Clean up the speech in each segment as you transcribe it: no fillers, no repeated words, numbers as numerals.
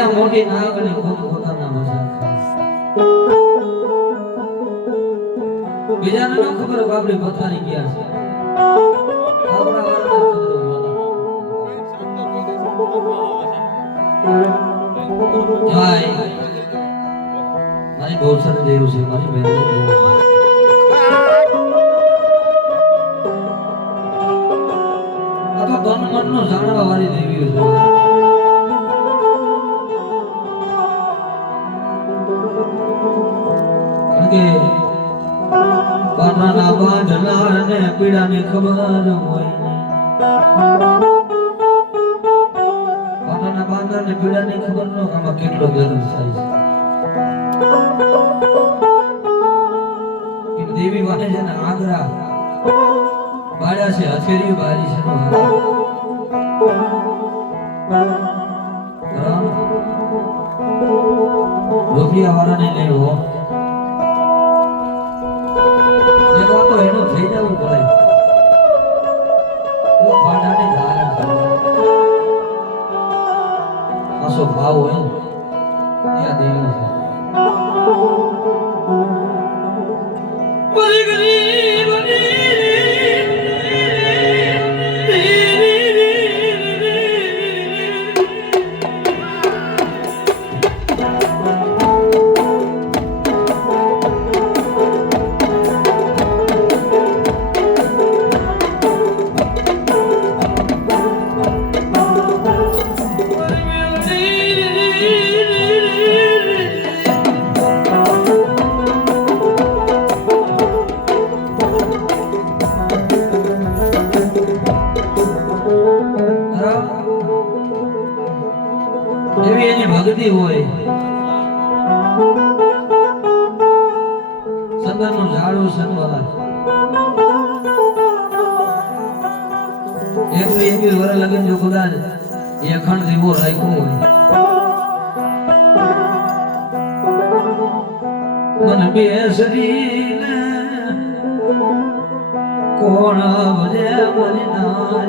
અહીંયા મોટી નાગણી ખુદ પોતાના મજાક બીજાને ન ખબર બાપડી પથારી ગયા છે આપણા વાળાને ભાઈ મારી બહુ સારી દેવ છે મારી બહેન આ તો તન મનનો જાણવા વાળી દેવીઓ છે કે પાટણના બાંધનારને પીડાની ખબર હોય પાટણના બાંધનારને પીડાની ખબર ન આમાં કેટલો ગરમ થાય છે દેવી વાને છે ને આગ્રા બાળ્યા છે હથેળી બારી છે રૂપિયા વાળાને લેવો તો એનું થઈ જવું પડે તો ફાડાને ધારણ પાછો ભાવ હોય ત્યાં દેવું છે એવી એની ભક્તિ હોય સંતનું ઝાડું સંતવાલા એક વર લગન જો કદાચ અખંડ દીવો રાખ્યો હોય મન બેસરીને કોણ ભજે મરી ના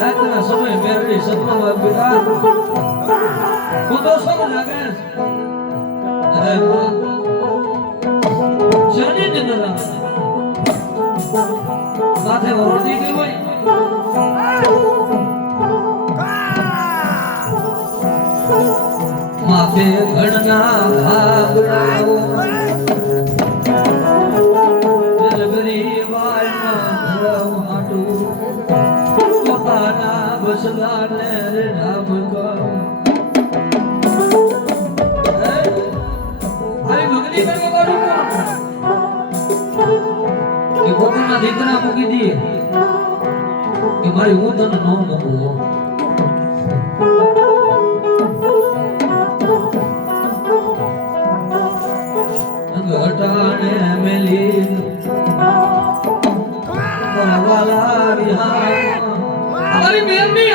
રાતના સમય મેરડી સપનામાં પીડા ખુદો સબ લાગે અરે શનિ નિંદરા માથે વરોડી ગઈ હોય માથે ઘણના ભાગડાઓ બસલાને રે નામ કો આઈ ભક્તિ કરકે કરું કે કોકના દીકરા મૂકી દે કે મારી હું તને ન મૂકું ઘટાણે મેલી વાલા વિહાર हमारी बेन भी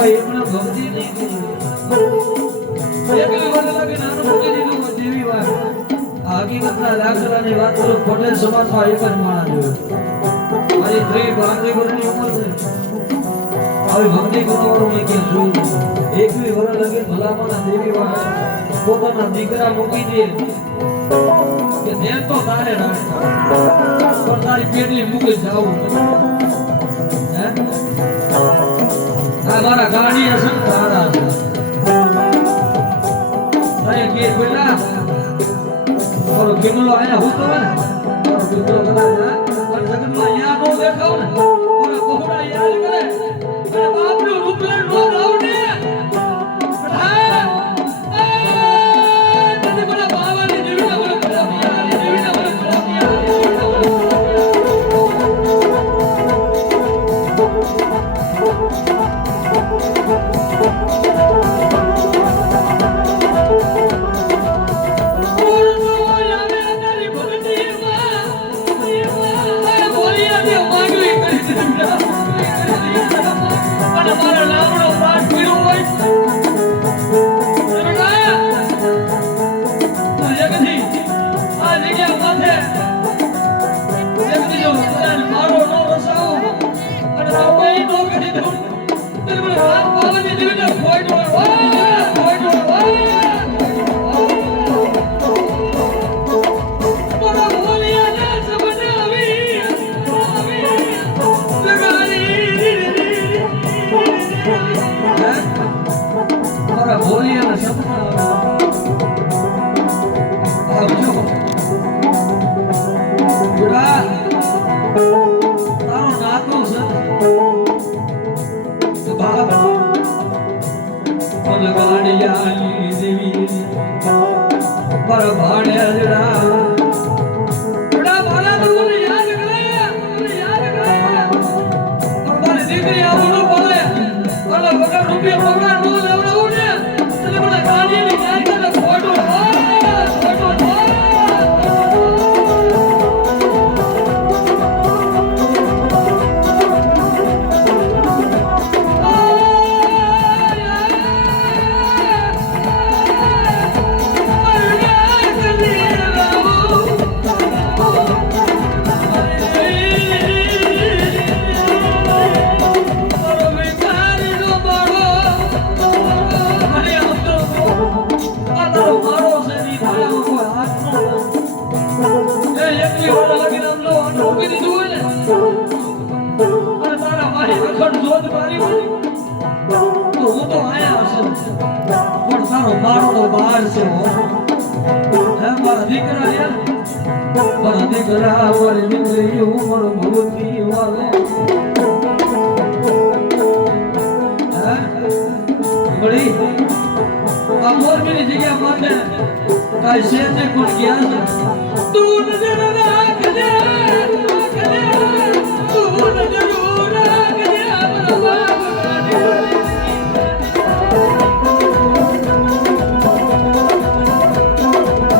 ભાઈ એમણે ભક્તિ નહીં કરી એકલી વાત લાગે નાનું મૂકી દીધું દેવી વાત હકીકતના દાખલાની વાત કરું પટેલ સમાજમાં એક જ માણસ જોયો મારી 32 વર્ષની ઉંમર છે આવી ભક્તિ કરવાનું મેં ક્યાં જોયું એકલી વર્ષ લગે ભલામણા દેવી વાત પોતાના દીકરા મૂકી દે કે દેન તો તારે રાખ પણ તારી પેટલી મૂકી જાવું હે આ મારા ગાડી હશે તારા અરે કે પેલા મારો કિમલો આયા હું તો ને મારો કિમલો કદાચ પણ જગતમાં યા નો દેખાવ ને મારો કોહડા યાદ કરે અને બાપનું રૂપ લઈને નો આવ ને તું નજર રાખ દે